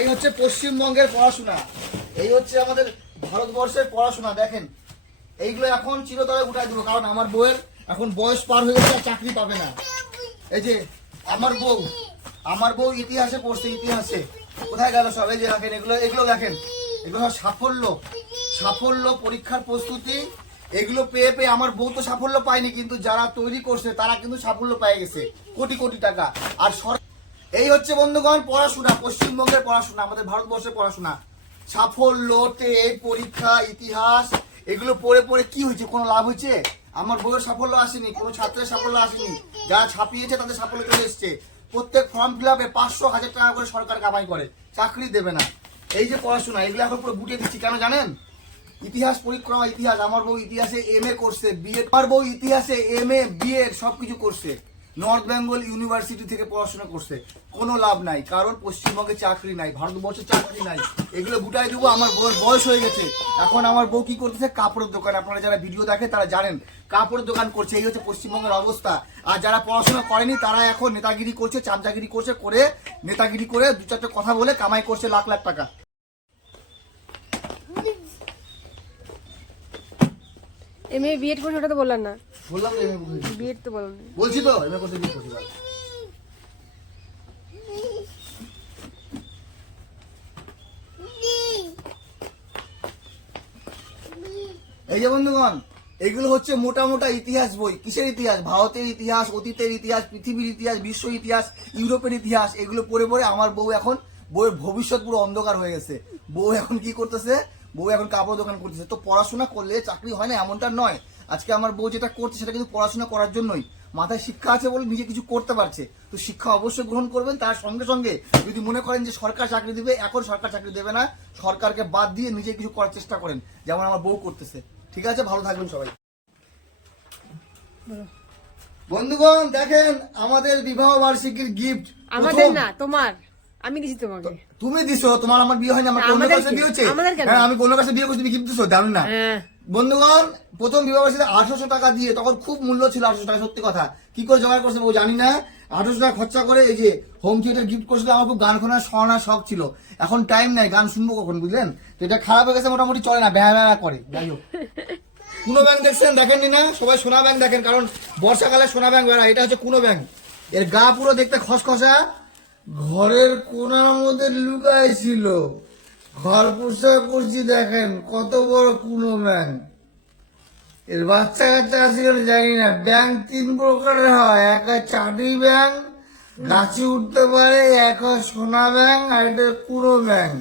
এই হচ্ছে পশ্চিমবঙ্গের পড়াশোনা। এই হচ্ছে আমাদের ভারতবর্ষের পড়াশোনা, দেখেন। এইগুলো এখন চিরতরে উঠাই দেবো, কারণ আমার বউয়ের এখন বয়স পার হয়ে গেছে আর চাকরি পাবে না। এই যে, আমার বউ আমার বউ ইতিহাসে পড়ছে, ইতিহাসে। কোথায় গেল সব? এই যে দেখেন, এগুলো এগুলো দেখেন। এগুলো সব সাফল্য। সাফল্য পরীক্ষার প্রস্তুতি, এগুলো পেয়ে পেয়ে আমার বউ তো সাফল্য পায়নি, কিন্তু যারা তৈরি করছে, তারা কিন্তু সাফল্য পেয়ে গেছে, কোটি কোটি টাকা। আর সর এই হচ্ছে বন্ধুগণ পড়াশোনা, পশ্চিমবঙ্গের পড়াশোনা, আমাদের ভারতবর্ষের পড়াশোনা। সাফল্য পরীক্ষা, ইতিহাস, এগুলো পড়ে পড়ে কি হয়েছে, কোনো লাভ হয়েছে? আমার বইয়ের সাফল্য আসেনি, কোনো ছাত্রের সাফল্য আসেনি। যারা ছাপিয়েছে তাদের সাফল্য চলে এসছে। প্রত্যেক ফর্ম ফিল আপে পাঁচশো, হাজার টাকা করে সরকার কামাই করে, চাকরি দেবে না। এই যে পড়াশোনা, এগুলো এখন পুরো বুটিয়ে দিচ্ছি, কেন জানেন? ইতিহাস পরিক্রমা, ইতিহাস। আমার বউ ইতিহাসে এম এ করছে বিএ আমার বউ ইতিহাসে এম এ বিএড সবকিছু করছে। নর্থ বেঙ্গল ইউনিভার্সিটি থেকে পড়াশোনা করছে। কোনো লাভ নাই, কারণ পশ্চিমবঙ্গে চাকরি নাই, ভারতবর্ষে চাকরি নাই। এগুলো গুটাই দেবো, আমার বউয়ের বয়স হয়ে গেছে। এখন আমার বউ কি করতেছে? কাপড়ের দোকান। আপনারা যারা ভিডিও দেখে তারা জানেন, কাপড়ের দোকান করছে, এই হচ্ছে পশ্চিমবঙ্গের অবস্থা। আর যারা পড়াশোনা করেনি, তারা এখন নেতাগিরি করছে, চামচাগিরি করছে, করে নেতাগিরি করে দু চারটে কথা বলে কামাই করছে লাখ লাখ টাকা। এম এ বিএড করছে ওটা তো বললাম না। বললাম যে MA করছে। তো বললাম বলছি তো এমএ করতে বিয়ে করতে এই যে বন্ধুগণ এগুলো হচ্ছে মোটা মোটা ইতিহাস বই। কিসের ইতিহাস? ভারতের ইতিহাস অতীতের ইতিহাস পৃথিবীর ইতিহাস বিশ্ব ইতিহাস ইউরোপের ইতিহাস এগুলো পড়ে পড়ে আমার বউ এখন বউয়ের ভবিষ্যৎ পুরো অন্ধকার হয়ে গেছে। বউ এখন কি করতেছে? বউ এখন কাপড় দোকান করতেছে। তো পড়াশোনা করলে চাকরি হয় না এমনটা নয়। আজকে আমার বউ যেটা করছে সেটা কিন্তু পড়াশোনা করার জন্যই। মাথায় শিক্ষা আছে বলে নিজে কিছু করতে পারছে। তো শিক্ষা অবশ্যই গ্রহণ করবেন। তার সঙ্গে সঙ্গে যদি মনে করেন যে সরকার চাকরি দিবে এখন সরকার চাকরি দেবে না সরকারকে বাদ দিয়ে নিজে কিছু করার চেষ্টা করেন যেমন আমার বউ করতেছে। ঠিক আছে? ভালো থাকবেন সবাই। বন্ধুগণ দেখেন আমাদের বিবাহ বার্ষিকীর গিফট আমাদের না তোমার। আমি দিছি তোমাকে। তুমি দিছো তোমার আমার বিয়ে হয়নি আমার না, কাছে বিয়ে হচ্ছে কেন? হ্যাঁ আমি অন্য কাছে বিয়ে করছি তুমি গিফট দিছো জানো না। হ্যাঁ। বন্ধুগণ, প্রথম বিবাহ বার্ষিকীতে আঠারোশো টাকা দিয়ে, তখন খুব মূল্য ছিল আঠারোশো টাকা, সত্যি কথা। কি করে জোগাড় করছে ও জানি না। আঠারোশো টাকা খরচা করে এই যে হোম থিয়েটার গিফট করছিল, আমার খুব গান শোনার শোনার শখ ছিল। এখন টাইম নাই, গান শুনব কখন, বুঝলেন? তো এটা খারাপ হয়ে গেছে, মোটামুটি চলে না ব্যায়া ব্যায়া করে। যাই হোক। কোনো ব্যাংক দেখছেন দেখেননি না? সবাই সোনা ব্যাংক দেখেন, কারণ বর্ষাকালে সোনা ব্যাংক বেড়া এটা হচ্ছে কোনো ব্যাংক এর গা পুরো দেখতে খসখসা। ঘরের কোনার মধ্যে লুকায় ছিল ঘর পরিষ্কার করছি দেখেন, কত বড় কুনো ব্যাংক এর বাচ্চা কাচ্চা আছে কিনা জানি না। ব্যাংক তিন প্রকারের হয়, এক হয় চাটি ব্যাংক গাছে উঠতে পারে, এক হয় সোনা ব্যাংক আর এটা কুড়ো ব্যাংক